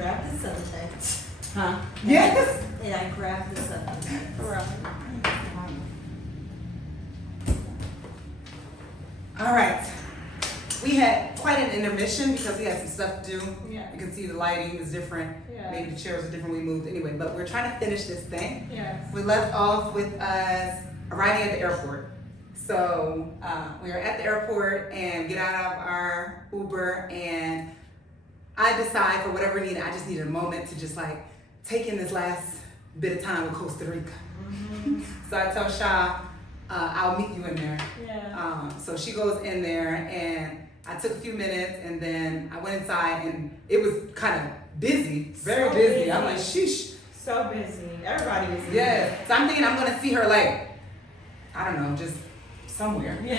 grabbed the subject. Huh? Yes. And I grabbed the subject. Right. All right. We had quite an intermission because we had some stuff to do. Yeah. You can see the lighting is different. Yeah. Maybe the chairs are different. We moved anyway, but we're trying to finish this thing. Yes. We left off with us arriving at the airport. So we are at the airport and get out of our Uber, and I decide for whatever reason I just needed a moment to just like take in this last bit of time with Costa Rica. Mm-hmm. So I tell Sha, I'll meet you in there. Yeah. So she goes in there, and I took a few minutes, and then I went inside, and it was kind of busy, very So busy. busy. I'm like, sheesh. So busy. Everybody was busy. Yeah. So I'm thinking I'm gonna see her like, I don't know, just somewhere. Yeah.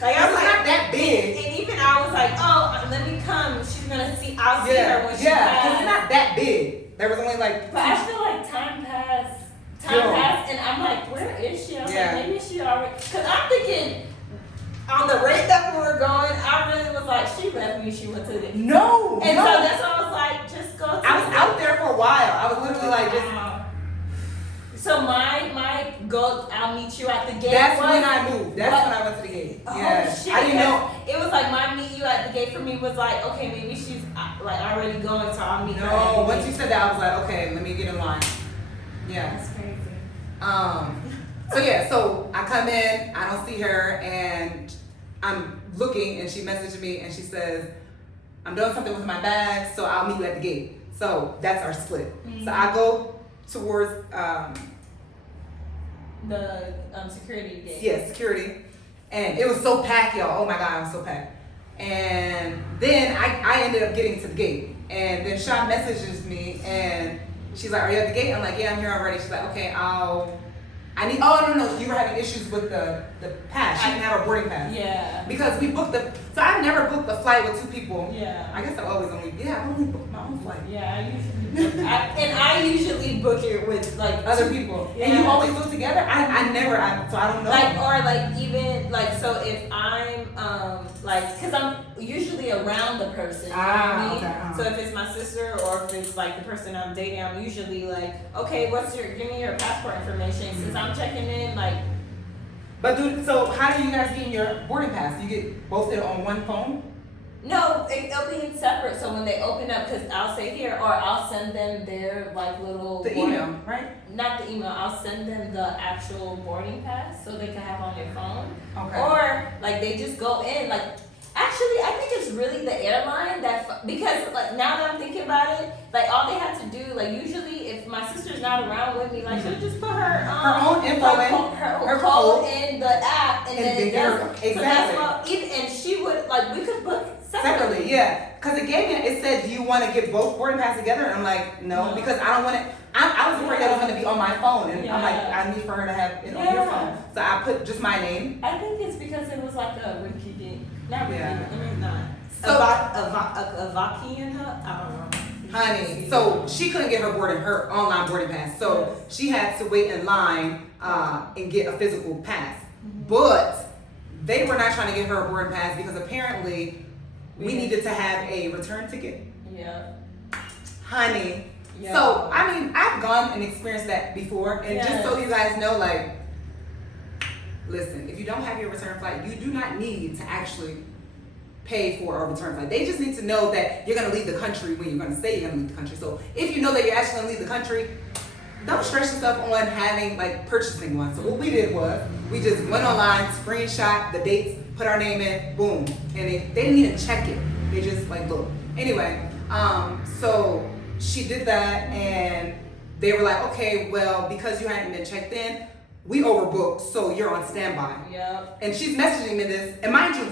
Like I was It's like, not that big. And even I was like, oh, let me come. She's gonna see. I'll see Yeah, her when she yeah, 'cause passed. it's not that big. There was only like. But I feel like time passed. Time Yo. passed, and I'm like, where is she? I'm Yeah. like, maybe she already. Cause I'm thinking, on the rate that we were going, I really was like, she left me. She went to the. No. And no. so that's why I was like, just go. To I was the- out there for a while. I was literally like just. Wow. So my go. I'll meet you at the gate. That's was, when I moved. That's what? when I went to the gate. Oh Yeah. shit! I didn't know. It was like my meet you at the gate for me was like, okay, maybe she's like already going, so I'll meet her. At No. the Once gate. you said that, I was like, okay, let me get in line. Yeah. That's crazy. So yeah, so I come in, I don't see her, and I'm looking, and she messaged me, and she says, I'm doing something with my bag, so I'll meet you at the gate. So that's our split. Mm-hmm. So I go towards, The security gate. yeah, security, and it was so packed, y'all. Oh my God, it was so packed. And then I ended up getting to the gate, and then Sean messages me, and she's like, are you at the gate? I'm like, yeah, I'm here already. She's like, okay, oh, no, you were having issues with the pass. She didn't have a boarding pass. Yeah. Because we booked so I've never booked a flight with two people. Yeah. I guess I've only booked my own flight. Yeah, I usually book it with like Other people. Yeah. And you always book together? so I don't know. like or like even like so if I'm like because I'm usually around the person. You know what I mean? Okay. So if it's my sister or if it's like the person I'm dating, I'm usually like, okay, give me your passport information since I'm checking in like. But so how do you guys get your boarding pass? Do you get both it on one phone? No, it'll be separate. So when they open up, because I'll say here, or I'll send them their like little The email, right? Not the email. I'll send them the actual boarding pass so they can have on their phone. Okay. Or like they just go in. Like actually, I think it's really the airline because like now that I'm thinking about it, like all they have to do, like usually if my sister's not around with me, like she'll just put her own info in, her code in the app, and then it does. exactly. So that's what, and she would like we could book Separately, yeah. Because it said, do you want to get both boarding passes together? And I'm like, no, because I don't want it. I was afraid that it was going to be on my phone. And I'm like, I need for her to have it on your phone. So I put just my name. I think it's because it was like a Ricky, not Ricky, Yeah. I mean not. So- A Vakian hub? I don't know. Honey, so she couldn't get her online boarding pass. So she had to wait in line and get a physical pass. But they were not trying to get her a boarding pass because apparently we needed to have a return ticket. Yeah. Honey. Yeah. So, I mean, I've gone and experienced that before. And just so you guys know, like, listen, if you don't have your return flight, you do not need to actually pay for a return flight. They just need to know that you're going to leave the country when you're going to say you're going to leave the country. So, if you know that you're actually going to leave the country, don't stress yourself on having, like, purchasing one. So, what we did was, we just went online, screenshot the dates, put our name in, boom. And they didn't even check it. They just, like, look. Anyway, so she did that, and they were like, okay, well, because you hadn't been checked in, we overbooked, so you're on standby. Yep. And she's messaging me this, and mind you,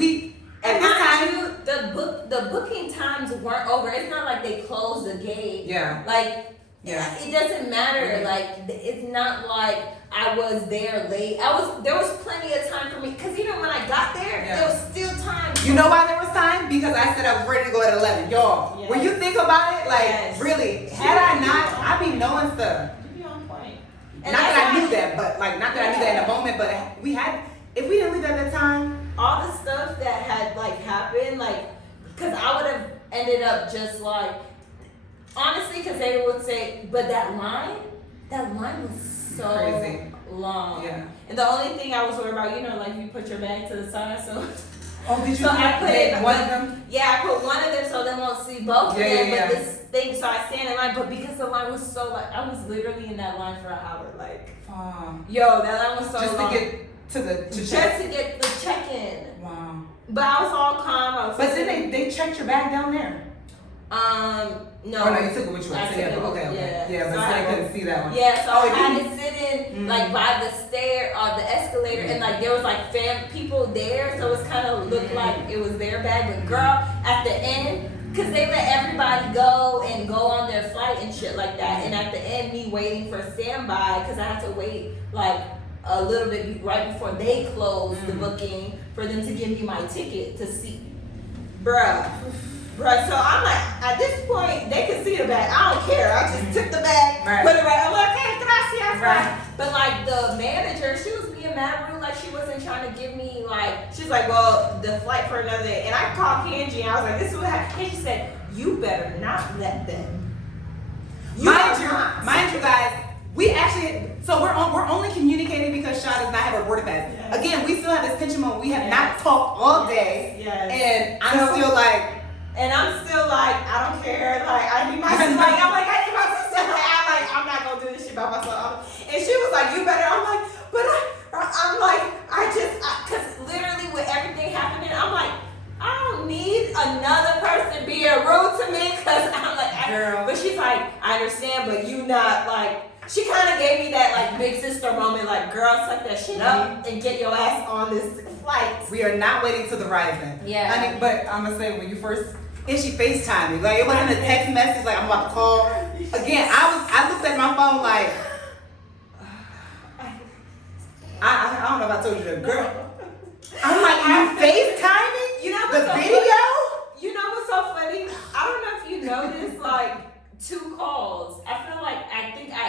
at And this mind time, you, the booking times weren't over. It's not like they closed the gate. yeah, Like, yeah. it doesn't matter. Mhm. Like, it's not like I was there late. There was plenty of time for me. Because even when I got there, Yeah. there was still time. You know why there was time? Because I said I was ready to go at 11. Y'all, Yes. when you think about it, like, Yes. really, had I not, I'd be knowing stuff. You be on point. Not that I knew that, but, like, not that I knew that in the moment, but if we didn't leave at that time, All the stuff that had like happened, like, because I would have ended up just like honestly, because they would say, but that line was so Crazy. long. Yeah. And the only thing I was worried about, like you put your bag to the side, so. Oh, did you So I put get it one of them? Yeah, I put one of them so they won't see both of them. Yeah. But this thing, so I stand in line. But because the line was so I was literally in that line for an hour. Yo, that line was so just long. to get to the Just check. to get the check-in. Wow. But I was all calm. But then they checked your bag down there. No. Oh no, you took it with you. I So took yeah, it with- okay. yeah. Yeah, but So so I- they couldn't see that one. Yeah, so Oh, I it had didn't- to sit in Mm. by the stair or the escalator, and there was people there, so it's kind of looked like it was their bag. But girl, at the end, cause they let everybody go on their flight and shit like that, and at the end, me waiting for standby, cause I had to wait a little bit right before they closed the booking for them to give me my ticket to see, bruh. Right, so I'm like, at this point, they can see the bag. I don't care. I just took the bag, put it right. I'm like, okay, gracias. Right. But like the manager, she was being mad rude. Like she wasn't trying to give me she's like, well, the flight for another day. And I called Kenji and I was like, this is what happened. Kenji said, you better not let them. Mind you guys, we actually we're only communicating because Shaw does not have her boarding pass. Yes. Again, we still have this tension moment. We have not talked all day, Yes. and I'm still like. And I'm still like, I don't care. Like, I need my sister. I need my sister. I'm not gonna do this shit by myself. And she was like, you better. I'm like, but cause literally with everything happening, I'm like, I don't need another person being rude to me. Cause I'm like, Girl. but she's like, I understand, but you not she kind of gave me that big sister moment, girl, suck that shit up and get your ass on this flight. We are not waiting till the rising. Yeah. I mean, but I'm gonna say when you first. And she FaceTimed me. It wasn't a text message I'm about to call. Again, I looked at my phone I don't know if I told you that, girl. I'm like, you FaceTiming? You know the what's so video? Funny? You know what's so funny? I don't know if you noticed, 2 calls. I feel like I think I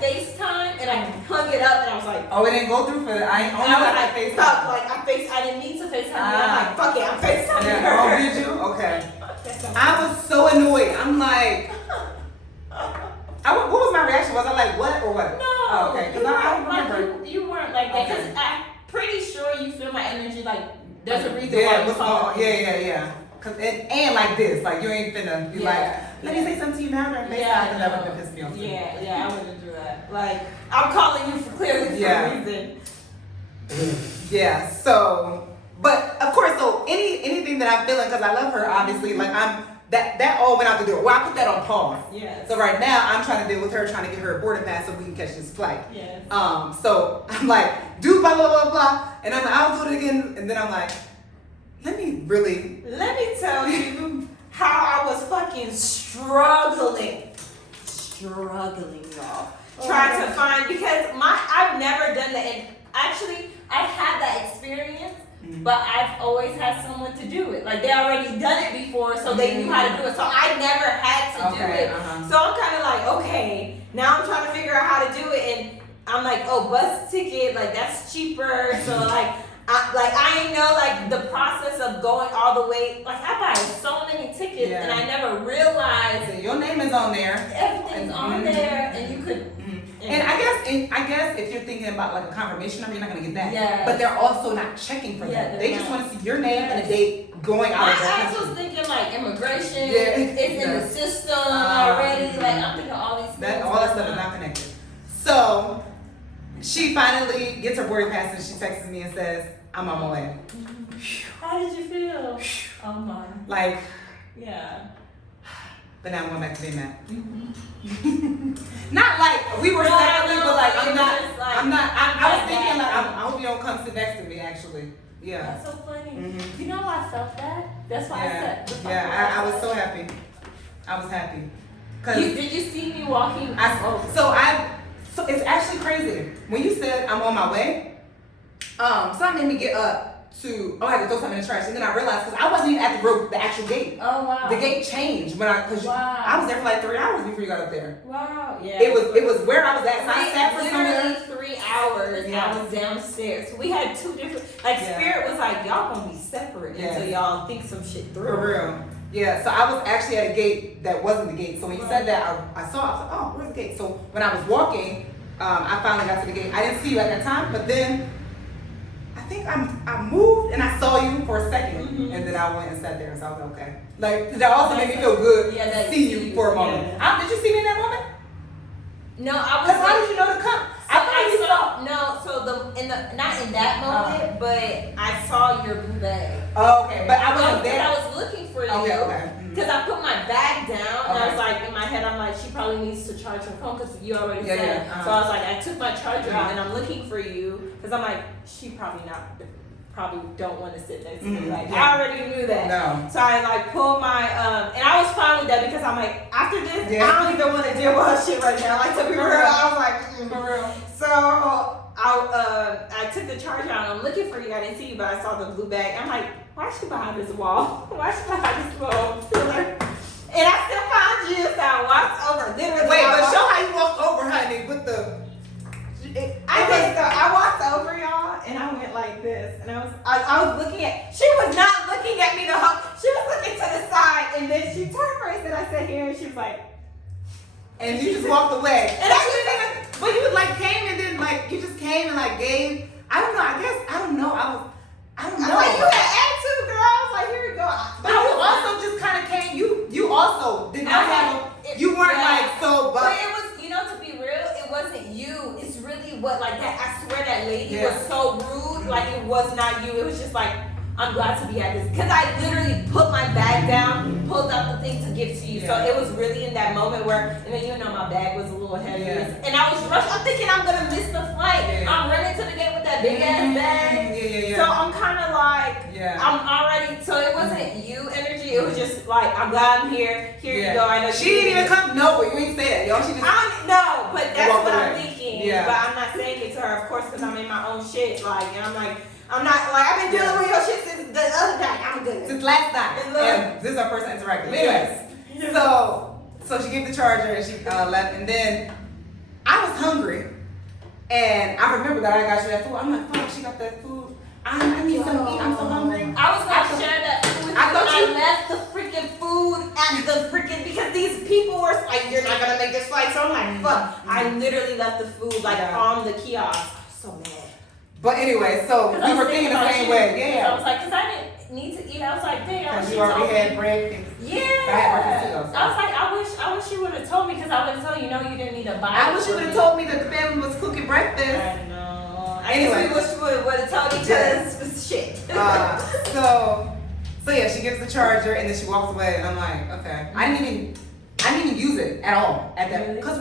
FaceTime and I hung it up and I was like, Oh, it didn't go through for that. I only I was got like, FaceTime. I didn't need to FaceTime. I'm like, fuck it, I'm FaceTiming Yeah. her. Oh, did you? Okay. I was so annoyed. I'm like, what was my reaction? Was I like, what or what? No. Oh, okay. Because I don't remember. You weren't like that. Because Okay. I'm pretty sure you feel my energy. There's a reason Yeah, why you call. yeah. Cause and like this, you ain't finna be let me say something to you now. Because that would have pissed me off. Too. Yeah, I wouldn't do that. I'm calling you clearly for a reason. Yeah. So, but of course, anything that I'm feeling, because I love her, obviously, I'm that all went out the door. Well, I put that on pause. Yes. So right now, I'm trying to deal with her, trying to get her a boarding pass so we can catch this flight. Yes. So I'm like, do blah blah blah blah, and I'm like, I'll do it again, and then I'm like, let me tell you how I was fucking struggling, y'all. Trying to find, because I've never done that, and actually I've had that experience, but I've always had someone to do it. They already done it before, so they knew how to do it. So I never had to do it. So I'm kind of like, okay, now I'm trying to figure out how to do it, and I'm like, oh, bus ticket, that's cheaper. So I ain't know the process of going all the way. I buy so many tickets, and I never realized your name is on there. everything's on there, and you could. And I guess if you're thinking about a confirmation number, you're not gonna get that. Yeah. But they're also not checking for that. They just want to see your name and a date going out My of that ass was country. thinking immigration. Yeah. It's in the system already. I'm thinking all these things. All that stuff is not connected. So she finally gets her boarding pass and she texts me and says, "I'm on my way." How did you feel? Oh my. Yeah. But now I'm going back to being mad. Not we were separately, but I was thinking I hope you don't come sit next to me actually. Yeah. That's so funny. You know I felt that? That's why I said. I was so happy. I was happy. Did you see me walking? So it's actually crazy. When you said I'm on my way, something made me get up I had to throw something in the trash, and then I realized because I wasn't even at the actual gate. Oh wow. The gate changed because I was there for 3 hours before you got up there. Wow. Yeah. It was where I was at. So I sat for literally somewhere. 3 hours. Yeah. I was downstairs. We had 2 different. Spirit was like, y'all gonna be separate until y'all think some shit through. For real. Yeah, so I was actually at a gate that wasn't the gate. So when you said that, I saw, I was like, oh, where's the gate? So when I was walking, I finally got to the gate. I didn't see you at that time, but then I think I moved and I saw you for a 2nd, and then I went and sat there, and so I was like, okay. Like, that also made me feel good to see you for a moment. Yeah. Did you see me in that moment? No, I was. Because how did you know to come? Not in that moment, but I saw your blue bag. Oh, okay, but I wasn't Because there. I was looking for you. Okay. Because I put my bag down, and I Okay. was like, in my head, I'm like, she probably needs to charge her phone because you already said. Yeah. So I was like, I took my charger out, and I'm looking for you because I'm like, she probably don't want to sit next to me. Like, I already knew that. No. So I like pulled my and I was fine with that because I'm like, after this, I don't even want to deal with her shit right now. Like, to be real, I was like, For real. So I took the charger out and I'm looking for you. I didn't see you, but I saw the blue bag. I'm like, why is she behind this wall? Why is she behind this wall? And I still found you, so I walked over. Wait, but show how you walked over, honey, with the. I walked over y'all and I went like this, and I was looking at. She was not looking at me the whole. She was looking to the side, and then she turned first, and I sat here, and she was like. And you just walked away. And But you like came and then like you just came and like gave. I don't know. I guess I don't know. I don't know. I was like, you had attitude, girl. I was like, here we go. But you also just kind of came. You also did not have. You weren't like so. But it was, to be real, it wasn't you. It's really what like that. I swear that lady was so rude. Like it was not you. It was just like. I'm glad to be at this because I literally put my bag down, pulled out the thing to give to you. So it was really in that moment where, and then my bag was a little heavy, and I was rushed. I'm thinking I'm gonna miss the flight. I'm running to the gate with that big ass bag. So I'm kind of like, I'm already. So it wasn't you energy. It was just like, I'm glad I'm here. Here you go. I know she didn't even come. No, you ain't say that, yo. She just. No, but that's what I'm thinking. Yeah. But I'm not saying it to her, of course, because I'm in my own shit. Like, and I'm like. I'm not like I've been dealing with your shit since the other day. I'm good. Since last night. And this is our first interaction. Anyways, so she gave the charger and she left, and then I was hungry, and I remember that I got you that food. I'm like, fuck, she got that food. I need something to eat. I'm so hungry. I was gonna share that food with you. I left the freaking food at the freaking because these people were like, you're not gonna make this flight. So I'm like, fuck. I literally left the food like on the kiosk. I was so mad. But anyway, so we were thinking the same way. Yeah. I was like, because I didn't need to eat. I was like, damn. Because you already had bread. I was like, I wish you would have told me because I would have told you, no, you didn't need to buy. I wish you would have told me that the family was cooking breakfast. I know. Anyway. I wish you would have told me because it was shit. So yeah, she gives the charger and then she walks away, and I'm like, okay. I didn't even use it at all at that. Because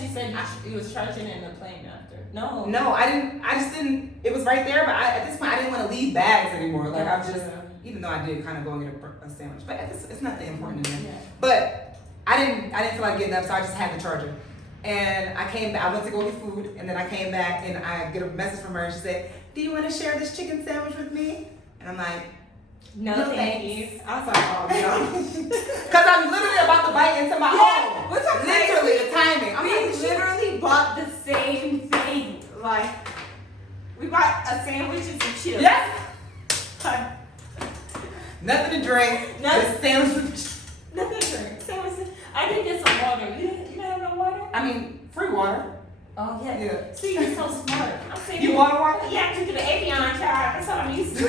you said you was charging it in the plane after. No, I didn't. I just didn't. It was right there, but at this point, I didn't want to leave bags anymore. Like I'm just, even though I did kind of go and get a sandwich, but it's nothing important to me. Yeah. But I didn't feel like getting up, so I just had the charger. And I came back. I went to go get food, and then I came back, and I get a message from her, and she said, "Do you want to share this chicken sandwich with me?" And I'm like, No, thank you. I was like, oh no. Because I'm literally about to bite into my own. What's up? Literally, the timing. We literally bought the same thing. Like, we bought a sandwich and some chips. Yes. Nothing to drink. Nothing. Just sandwich. Nothing to drink. Sandwich. I did get some water. You didn't have no water? I mean, free water. Oh, yeah. Yeah. See, you're so smart. I'm saying You want water? Yeah, I'm drinking the Avion, child. That's what I'm used to.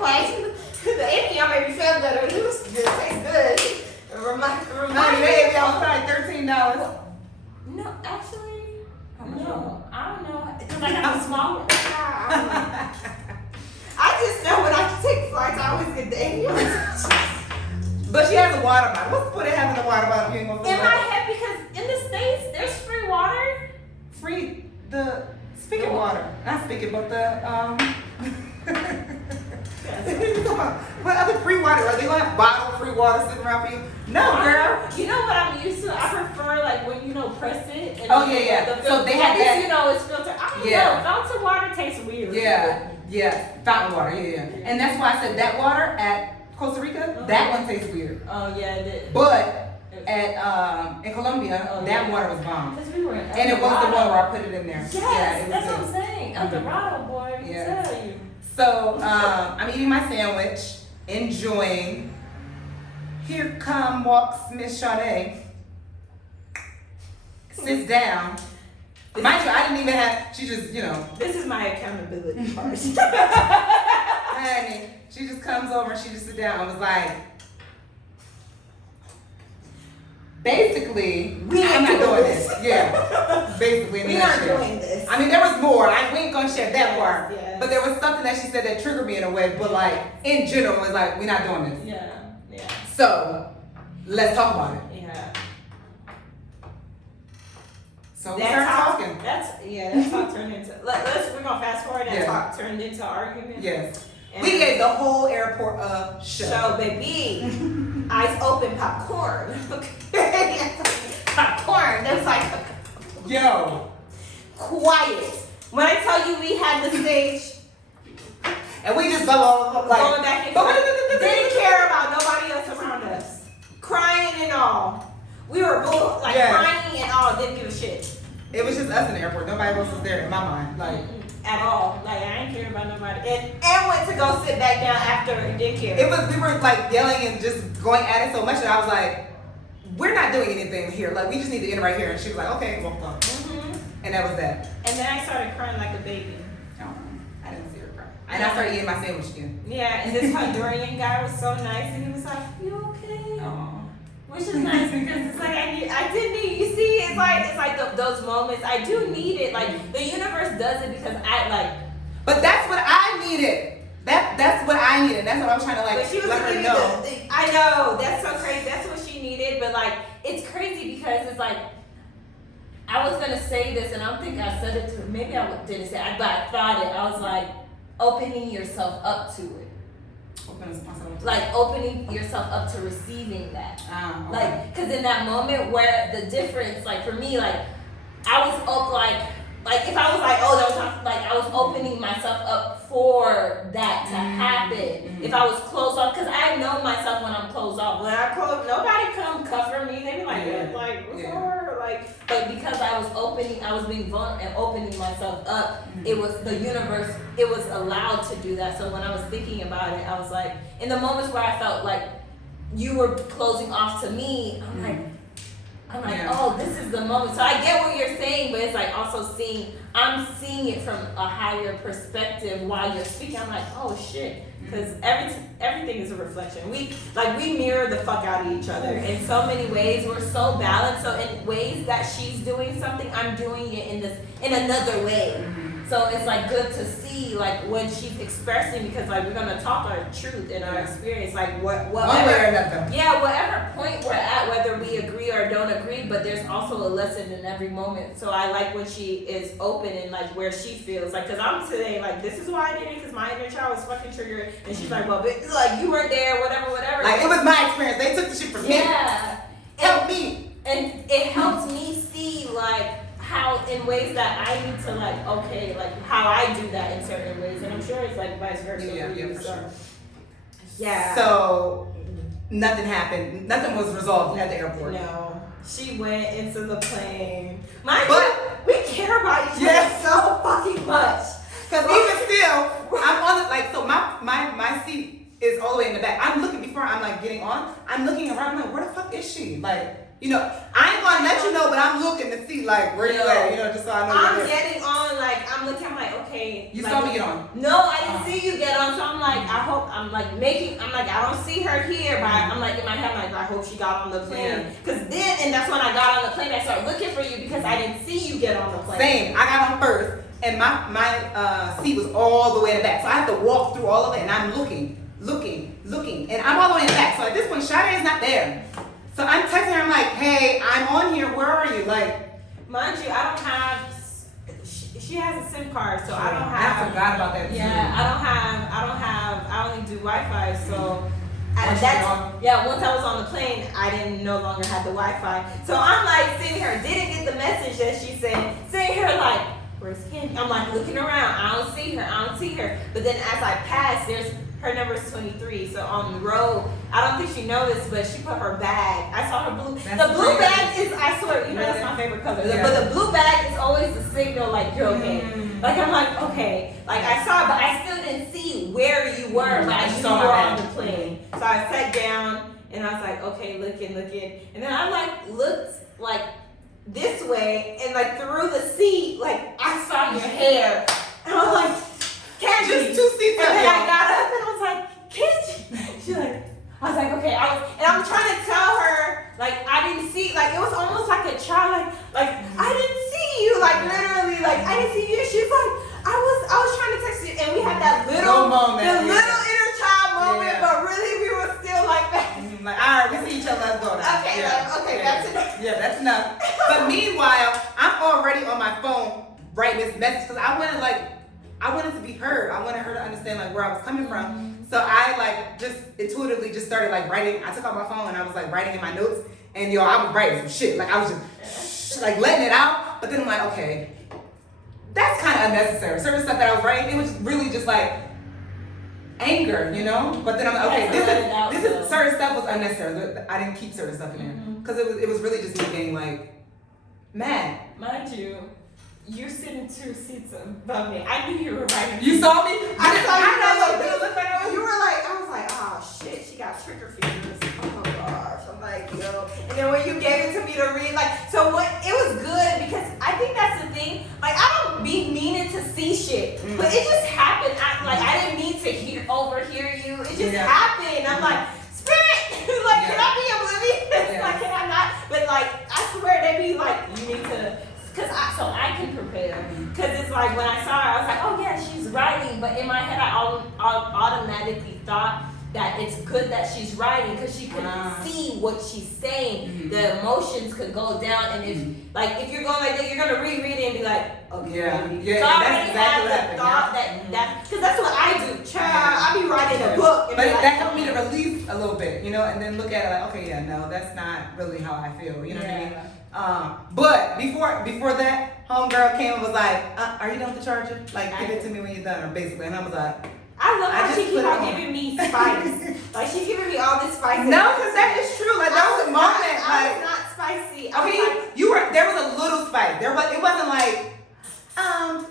Like, the Avion made me feel better. It tastes good. Remind me. Maybe I was like $13. No, actually, much no. I don't know. Because I got the small one. I just know when I take flights, I always get the Avion. But she has a water bottle. What's the point of having a water bottle if you ain't gonna In my head, because in the States, there's free water. Free the spigot water. Not spigot, but the what other free water? Are they gonna have bottled free water sitting around for you? No, girl. You know what I'm used to? I prefer like when press it. And yeah. So they have that. It's filtered. I don't know. Fountain water tastes weird. Yeah. Fountain water. Yeah. And that's why I said that water at Costa Rica, that one tastes weird. Oh yeah, it did. But at in Colombia, that water was bomb. Because we were in And it was the one where I put it in there. Yes, that's what I'm saying. El Dorado, boy. Yeah. Tell you. So I'm eating my sandwich, enjoying. Here walks Miss Sade. Sits down. Mind you, I didn't even have, she just, This is my accountability part. honey, she just comes over and she just sit down and was like, basically, I'm not doing this. Yeah, basically. We aren't doing this. I mean, there was more. We ain't gonna share that part. Yes. But there was something that she said that triggered me in a way. But like, in general, was like, we're not doing this. Yeah. So, let's talk about it. Yeah. So we started talking. That's how it turned into. We're gonna fast forward. That talk turned into argument. Yes. And We gave the whole airport a show. Baby. Eyes open, popcorn. Popcorn. That's like Yo. quiet. When I tell you we had the stage, And we just like going back and forth, didn't care about nobody else around us, crying and all. We were both crying and all, didn't give a shit it was just us in the airport. Nobody else was there in my mind. Like at all. Like I didn't care about nobody, and went to go sit back down after and didn't care. we were like yelling and just going at it so much that I was like, we're not doing anything here. Like we just need to end right here. And she was like, okay, walked on. And that was that. And then I started crying like a baby. Oh, I didn't see her cry. And I started eating my sandwich again. Yeah, and this Honduran guy was so nice, and he was like, "You okay?" Oh. Which is nice because it's like I did need. You see, it's like those moments. I do need it. Like the universe does it because I like. But that's what I needed. That's what I needed. That's what I was trying to But she was let her giving know. I know that's so crazy. That's what she needed. But like, it's crazy because it's like. I was gonna say this, and I don't think I said it to. Maybe I didn't say it, but I thought it. I was like, opening yourself up to it. Like opening yourself up to receiving that. Okay. Like, cause in that moment where the difference, like for me, like I was up, like if I was like, oh, that was like I was opening myself up for that to happen. If I was closed off, cause I know myself when I'm closed off. When I close, nobody come comfort me. They be like, what's wrong? Like, but because I was being vulnerable and opening myself up. It was the universe. It was allowed to do that. So when I was thinking about it, I was like, in the moments where I felt like you were closing off to me, I'm like, oh, this is the moment. So I get what you're saying, but it's like also I'm seeing it from a higher perspective while you're speaking. I'm like, oh shit, because everything is a reflection. We mirror the fuck out of each other in so many ways. We're so balanced. So in ways that she's doing something, I'm doing it in another way. So it's like good to see like when she's expressing, because like we're gonna talk our truth and our experience, like whatever. One way or another. Yeah, whatever point we're at, whether we agree or don't agree, but there's also a lesson in every moment. So I like when she is open and like where she feels like, cause I'm today like this is why I did it, cause my inner child was fucking triggered, and she's like, well, but, like you weren't there, whatever. Like it was my experience. They took the shit from me. Yeah, Help me. And it helps me see like how in ways that I need to like, okay, like how I do that in certain ways, and I'm sure it's like vice versa for you. For sure. Yeah. So nothing happened. Nothing was resolved at the airport. No. She went into the plane. But we care about each other so fucking much. Because even still, I'm on the so my seat is all the way in the back. I'm looking before I'm like getting on. I'm looking around. I'm like, where the fuck is she? Like, I ain't gonna let you know, but I'm looking to see like where you at. Just so I know. I'm getting on. Like I'm looking. I'm like, okay. You like, saw me get on. No, I didn't see you get on. So I'm like, I hope. I'm like, I don't see her here, but I'm like in my head, I'm like, I hope she got on the plane. Because then, and that's when I got on the plane. I started looking for you because I didn't see you get on the plane. Same. I got on first, and my seat was all the way in the back, so I have to walk through all of it, and I'm looking, and I'm all the way in the back. So at this point, Sade is not there. So I'm texting her. I'm like, hey, I'm on here. Where are you? Like, mind you, I don't have. She has a SIM card, so I don't have. I forgot about that too. Yeah, I only do Wi-Fi, so. Once I was on the plane, I no longer have the Wi-Fi. So I'm like sitting here, didn't get the message that she said, sitting here like, where's Candy? I'm like looking around, I don't see her. But then as I pass, her number is 23. So on the road, I don't think she noticed, but she put her bag. I saw her blue. The blue bag is, I swear, that's my favorite color. Yeah. But the blue bag is always the signal, like you're okay. Like I'm like, okay. Like I saw it, but I still didn't see where you were, but I knew you saw were my on bag. the plane. So I sat down and I was like, okay, looking, and then I like looked like this way, and like through the seat, like I saw your hair, and I was like, Kenji. Just 2 seats And up, then I y'all. got up and I was like, Kenji. She's like, I was like, okay, and I'm trying to tell her, like, I didn't see, like, it was almost like a child, like, I didn't see you, like, literally, like, I didn't see you. She's like, I was trying to text you, and we had that little moment, the little inner child moment, Yeah. but really we were still like that. Like, all right, we see each other. Let's go now. Okay, okay, yeah. that's enough. Yeah, that's enough. But meanwhile, I'm already on my phone writing this message because I wanted to be heard. I wanted her to understand like where I was coming from. So I like just intuitively just started like writing. I took out my phone and I was like writing in my notes. And yo, I was writing some shit. Like I was just like letting it out. But then I'm like, okay, that's kind of unnecessary. Certain stuff that I was writing, it was really just like anger, you know. But then I'm like, okay, this is certain stuff was unnecessary. I didn't keep certain stuff in there because it was really just me being like mad. Mind you, you're sitting 2 seats above me. I knew you were writing. You saw me? I saw you. Did it look like I was? You were like, I was like, oh shit, she got trigger fingers. Oh gosh. I'm like, yo. And then when you gave it to me to read, like, so what? It was good because I think that's the thing. Like, I don't be meaning to see shit, but it just happened. I didn't mean to overhear you. It just happened. I'm like, Spirit, like, can I be oblivious? Like, can I not? But like, I swear they be like, you need to. So I can prepare. Because it's like when I saw her, I was like, oh yeah, she's writing. But in my head, I automatically thought that it's good that she's writing because she could see what she's saying. The emotions could go down. And if you're going like that, you're going to reread it and be like, okay. Yeah, So I that's already exactly had the thought that because that's what I do. Child, I be writing a book. And But be like, that helped me to release a little bit, you know, and then look at it like, okay, yeah, no, that's not really how I feel. You know what I mean? But before that, homegirl came and was like, "Are you done with the charger? Like, give it to me when you're done," or basically. And I was like, I love how I she just keep put it on on. giving me spice. Like she's giving me all this spice. "No, because that is true. Like that was a moment. I Like, was not spicy. I mean, there was a little spice. It wasn't like,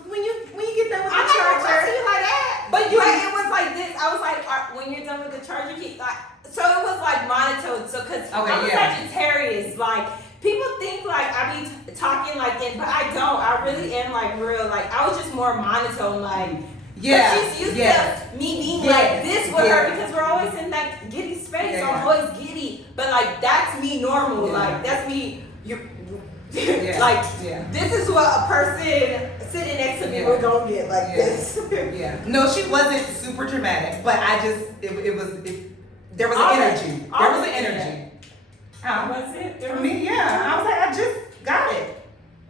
when you get done with I'm the not gonna talk charger." to you like that. But it was like this. I was like, when you're done with the charger, keep like. So it was like monotone. So because I'm a Sagittarius, like. People think like I be talking like it, but I don't. I really am like real. Like I was just more monotone. Like she's used to me being like this with her because we're always in that giddy space. So I'm always giddy. But like that's me normal. Like that's me. This is what a person sitting next to me would gonna get like this. No, she wasn't super dramatic, but I just there was an energy. There was an energy. Was it? For me, I was like, I just got it.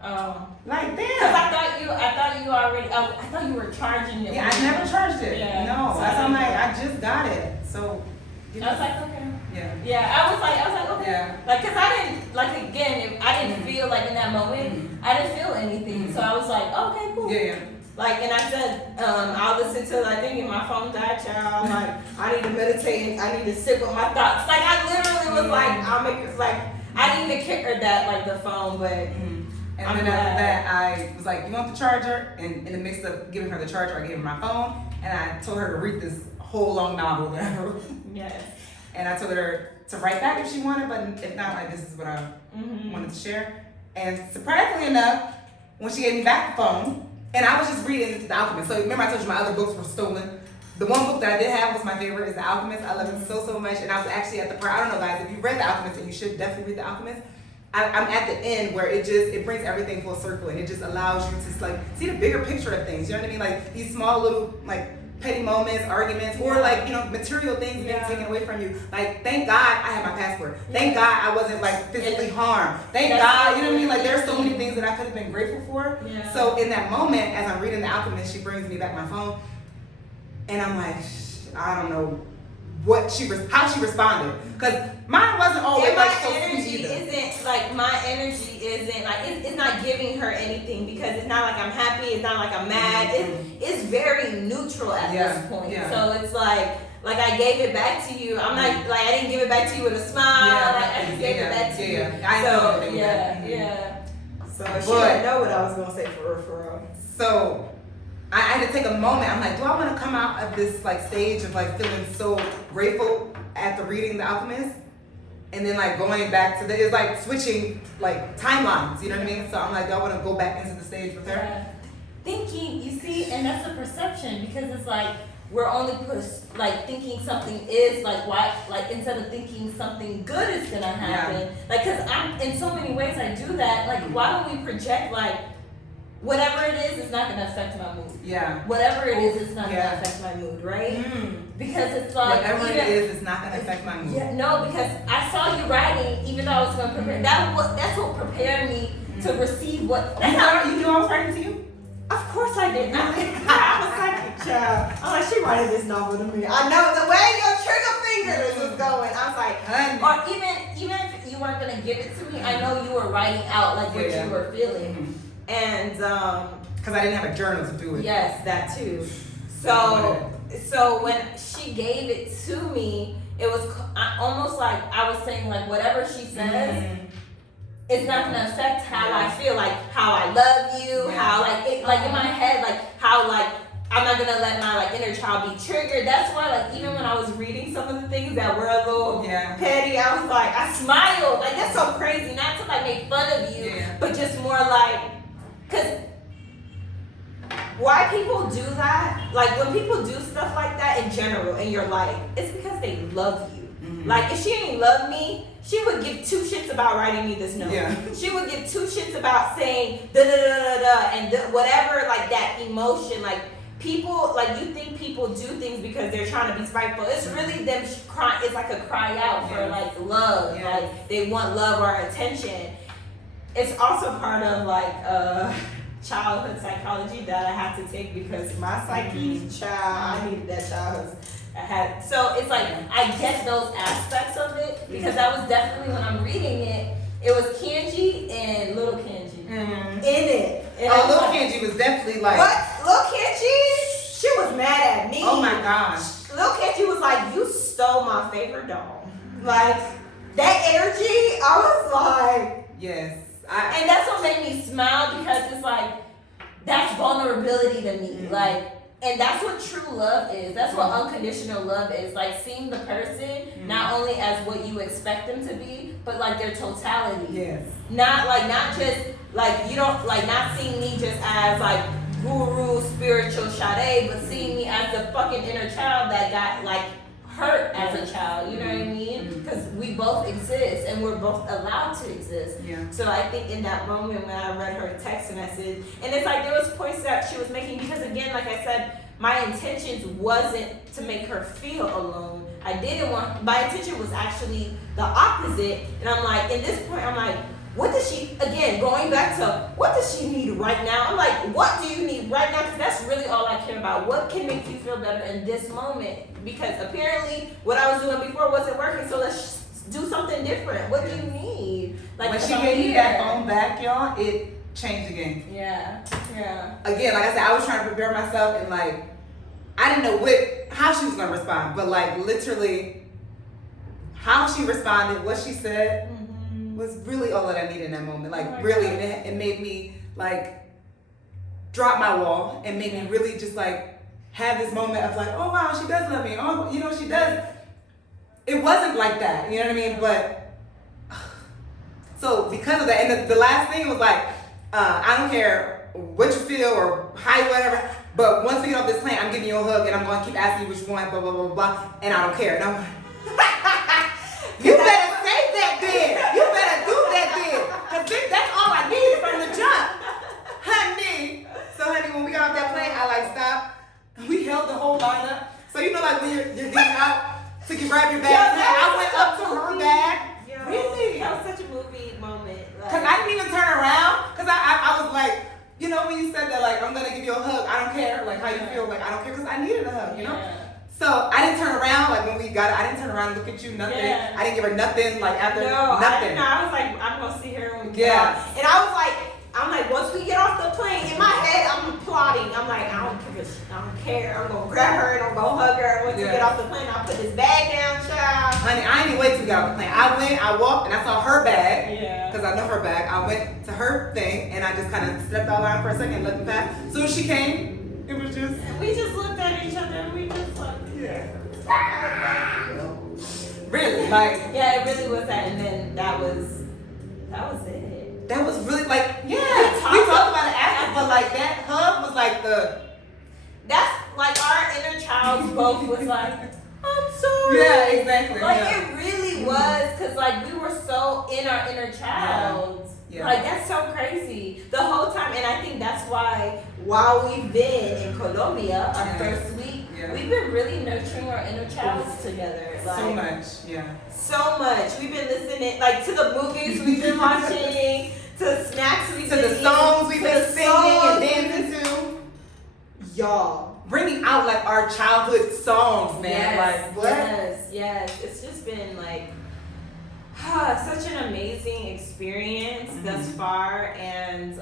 Oh. Like, damn. Because I thought you already, I thought you were charging it. Yeah, I never charged it. Yeah. No. So I'm like, I just got it. So. I was like, okay. Yeah. Yeah, I was like, okay. Yeah. Like, because I didn't, like, again, I didn't feel like in that moment, I didn't feel anything. So I was like, okay, cool. Yeah. Like, and I said, I'll listen to, I think, my phone died, child. Like, I need to meditate. I need to sit with my thoughts. Like, I literally was like, I'll make it, like, I didn't even care that, like, the phone, but. And then after that, I was like, you want the charger? And in the midst of giving her the charger, I gave her my phone. And I told her to read this whole long novel that I wrote. Yes. And I told her to write back if she wanted, but if not, like, this is what I wanted to share. And surprisingly enough, when she gave me back the phone, and I was just reading The Alchemist. So remember I told you my other books were stolen. The one book that I did have was my favorite is The Alchemist. I love it so much. And I was actually at the part, I don't know guys, if you read The Alchemist, and you should definitely read The Alchemist. I'm at the end where it brings everything full circle and it just allows you to like see the bigger picture of things. You know what I mean? Like these small little like petty moments, arguments, or like, you know, material things being taken away from you. Like, thank God I had my passport. Thank God I wasn't like physically harmed. Thank God, you know what I mean? Like there's so many things that I could have been grateful for. So in that moment, as I'm reading The Alchemist, she brings me back my phone and I'm like, I don't know how she responded. Cause mine wasn't always like so sweet either. My energy isn't like it's not giving her anything because it's not like I'm happy, it's not like I'm mad. It's very neutral at this point. So it's like I gave it back to you. I'm not like I didn't give it back to you with a smile. Like I just gave it back to you. So she didn't know what I was gonna say for real. So I had to take a moment. I'm like, do I want to come out of this like stage of like feeling so grateful after reading The Alchemist? And then like going back to it's like switching like timelines, you know what I mean? So I'm like, do I want to go back into the stage with her? Yeah. Thinking, you see, and that's a perception because it's like we're only like thinking something is like why, like instead of thinking something good is gonna happen. Yeah. Like, cause I'm in so many ways I do that. Like, why don't we project like whatever it is, it's not gonna affect my mood. Yeah. Whatever it is, it's not Yeah. gonna affect my mood, right? Mm. Because it's like Whatever it is, it's not gonna affect my mood. Yeah, no, because I saw you writing, even though I was gonna prepare. That's what prepared me to receive what. That's how You knew I was writing to you? Of course I did. I was like, child. I'm like, she writing this novel to me. I know the way your trigger fingers was going. I was like, Honey. or even if you weren't gonna give it to me, I know you were writing out like what Yeah. you were feeling, Mhm. and Because I didn't have a journal to do it. yes, that too. So when she gave it to me, it was almost like I was saying like whatever she says. Mhm. It's not gonna affect how I feel, like how I love you, Yeah. how like it, like in my head, like how like I'm not gonna let my like inner child be triggered. That's why like even when I was reading some of the things that were a little Yeah. petty, I was like I smiled, like that's so crazy, not to like make fun of you, Yeah. but just more like, cause why people do that, like when people do stuff like that in general in your life, it's because they love you. Mhm. Like if she ain't love me, she would give two shits about writing me this note. Yeah. She would give two shits about saying da da da da da and whatever, like that emotion. Like people, like you think people do things because they're trying to be spiteful. It's really them crying. It's like a cry out for Yeah. like love. Yeah. Like they want love or attention. It's also part of like childhood psychology that I have to take because my psyche, child, I needed that childhood. So it's like I get those aspects of it because that was definitely when I'm reading it. It was Kenji and Little Kenji Mhm. in it. And I Oh, was Lil like, Kenji was definitely like, what? Lil Kenji? She was mad at me. oh my gosh. Lil Kenji was like, you stole my favorite doll. Like, that energy, I was like, Yes. and that's what made me smile because it's like that's vulnerability to me. Like, and that's what true love is. That's what unconditional love is. Like seeing the person not only as what you expect them to be, but like their totality. Yes. Not just like you don't like not seeing me just as like guru spiritual Sade, but seeing me as the fucking inner child that got like hurt as a child. You know what I mean? Because we both exist and we're both allowed to exist. Yeah. So I think in that moment when I read her text message, and it's like there was points that she was making because again, like I said, my intentions wasn't to make her feel alone. I didn't want. My intention was actually the opposite. And I'm like, in this point, I'm like, what does she? Again, going back to what does she need right now? I'm like, what do you need right now? Because that's really all I care about. What can make you feel better in this moment? Because apparently, what I was doing before wasn't working. So let's do something different. What do you need? Like When she I'm gave me here. that phone back, y'all, it changed the game. Yeah, yeah. Again, like I said, I was trying to prepare myself and like, I didn't know how she was gonna respond, but like literally, how she responded, what she said, was really all that I needed in that moment. Like Oh my really, God. it made me like drop my wall and made me really just like have this moment of like, oh wow, she does love me. Oh, you know, she does. It wasn't like that, you know what I mean? But so because of that, and the last thing was like, I don't care what you feel or how you whatever, but once we get off this plane, I'm giving you a hug and I'm gonna keep asking you what you want, blah blah blah blah, and I don't care. And I'm like, you better say that then. You better do that then, cause that's all I needed from the jump, honey. So honey, when we got off that plane, I like stopped. We held the whole line up. So you know, like when you're getting out to grab your bag, I went up to her bag. Really? That was such a movie moment. Cause I didn't even turn around. Cause I was like, you know, when you said that, like I'm gonna give you a hug. I don't care, like how you feel. Like I don't care, cause I needed a hug. You know. So I didn't turn around. Like when we got it, I didn't turn around and look at you. Nothing. Yeah. I didn't give her nothing. Like after No, I nothing. didn't know. I was like, I'm gonna see her when we get Yeah. off. And I was like, once we get off the plane, in my head, I'm plotting. I'm like, I don't care. I'm gonna grab her and I'm gonna hug her. Once we Yeah. get off the plane, I'll put this bag down, child. Honey, I didn't wait till we got off the plane. I walked, and I saw her bag. Yeah. Cause I know her bag. I went to her thing, and I just kind of stepped out of line for a second, and let them pass. As soon as she came, It was just, We just looked at each other and we just like, yeah. Really, like, yeah, it really was that. And then that was it. that was really like, yeah. We We talked about it after, but like that hug was like That's like our inner child both was like, I'm sorry. yeah, exactly. Like yeah. it really was, cause like we were so in our inner child. Yeah. Like that's so crazy the whole time, and I think that's why while we've been in Colombia, our Yeah. first week, Yeah. we've been really nurturing our inner childs together. Like, So much, yeah. so much. We've been listening, like to the movies we've been watching, to snacks we've To been the eating, songs we've to been the singing songs and we've been- dancing to. Y'all. Bringing out like our childhood songs, man. Yes, Like what? yes. It's just been like such an amazing experience thus far, and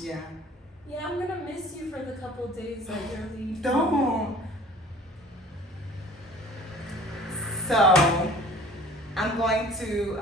Yeah. yeah, I'm gonna miss you for the couple days that you're leaving. Don't. So, I'm going to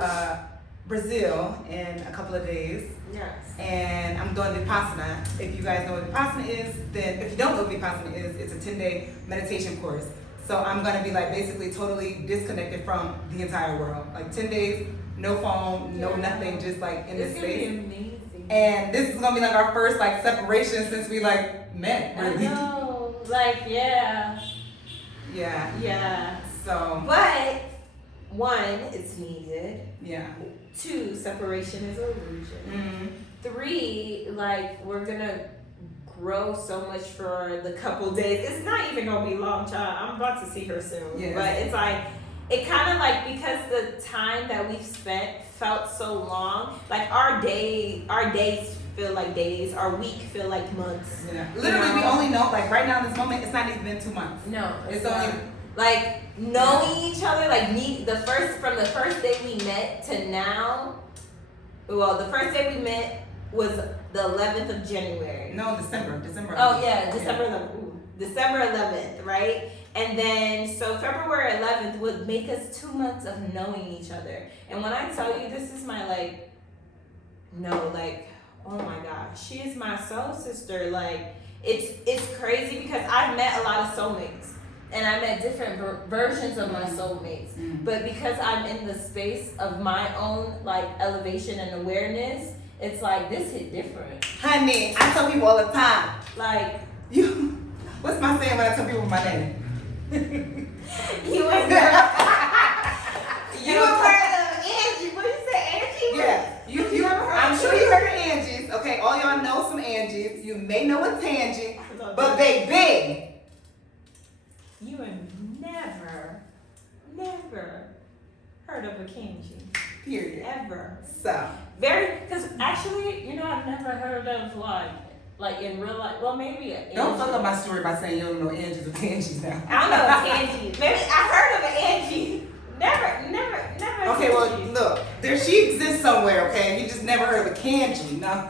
Brazil in a couple of days, Yes. and I'm doing Vipassana. If you guys know what Vipassana is, then if you don't know what Vipassana is, it's a 10-day meditation course. So I'm gonna be like basically totally disconnected from the entire world. Like 10 days, no phone, no nothing, just like in this It's gonna be space. amazing. And this is gonna be like our first like separation since we like met, I really. know, like yeah. So But one, it's needed. yeah. 2, separation is illusion. 3, like we're gonna grow so much for the couple days. It's not even gonna be long, child. I'm about to see her soon. Yes. But it's like it kind of like because the time that we've spent felt so long. Like our days feel like days. Our week feel like months. Yeah. Literally, we only know like right now in this moment. It's not even been 2 months. No, It's only like knowing each other. Like from the first day we met to now. Well, the first day we met was the 11th of January. no December. Oh yeah, December 11th. Ooh, December 11th, right? And then so February 11th would make us 2 months of knowing each other. And when I tell you this is my like, no, like, oh my gosh, she is my soul sister. Like it's crazy because I've met a lot of soulmates. And I met different versions of my soulmates. But because I'm in the space of my own like elevation and awareness, it's like this hit different. Honey, I tell people all the time. Like You, what's my saying when I tell people my name? you ain't you heard of Angie. What did you say, Angie? Yeah, you. I'm sure you heard of Angie's. Okay, all y'all know some Angie's. You may know a Tangy, but baby. You have never heard of a Kenji. Period. Ever. So. Because actually, I've never heard of like in real life. Well, maybe Don't fuck up my story by saying you don't know Angie's or Tangies now. I know a Angie. Maybe I heard of an Angie. Never. Okay, well, look, she exists somewhere, okay? You just never heard of a Kanji, no?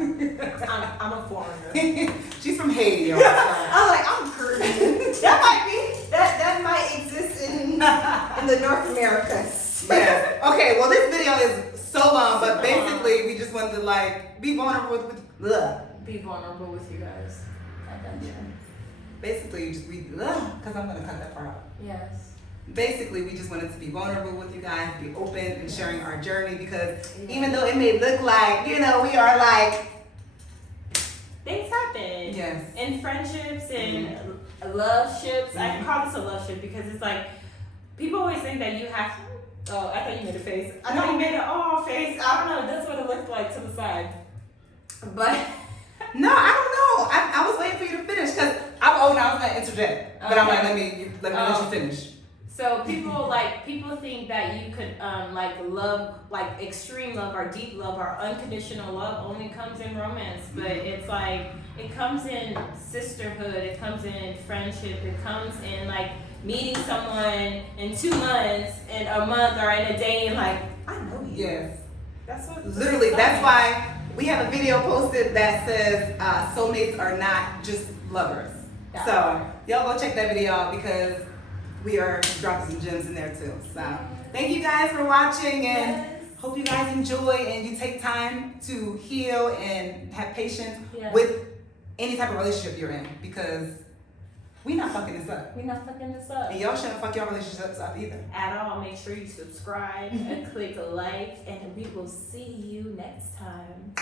I'm a foreigner. She's from Haiti, y'all. I'm like, I'm Caribbean. that might exist in the North Americas. Yeah. Okay, well, this video is so long, but basically, we just wanted to, like, be vulnerable with Be vulnerable with you guys. I got you. Basically, you just read, because I'm going to cut that part out. Yes. Basically, we just wanted to be vulnerable with you guys, be open and sharing our journey because even though it may look like, we are like... Things happen. Yes. In friendships and love ships. I can call this a love ship because it's like, people always think that you have to... Oh, I thought you made a face. I thought you made an face. I don't know. That's what it looked like to the side. But... No, I don't know. I was waiting for you to finish because I was going to interject. But I'm like, let me let you finish. So people think that you could love, like extreme love or deep love or unconditional love only comes in romance, but it's like it comes in sisterhood, it comes in friendship, it comes in like meeting someone in 2 months, in a month, or in a day, and like I know you. Yes. That's what. Literally, that's why we have a video posted that says soulmates are not just lovers. So y'all go check that video out because we are dropping some gems in there too. So thank you guys for watching and hope you guys enjoy and you take time to heal and have patience with any type of relationship you're in, because we not fucking this up. We're not fucking this up. And y'all shouldn't fuck your relationships up either. At all. Make sure you subscribe and click like, and we will see you next time.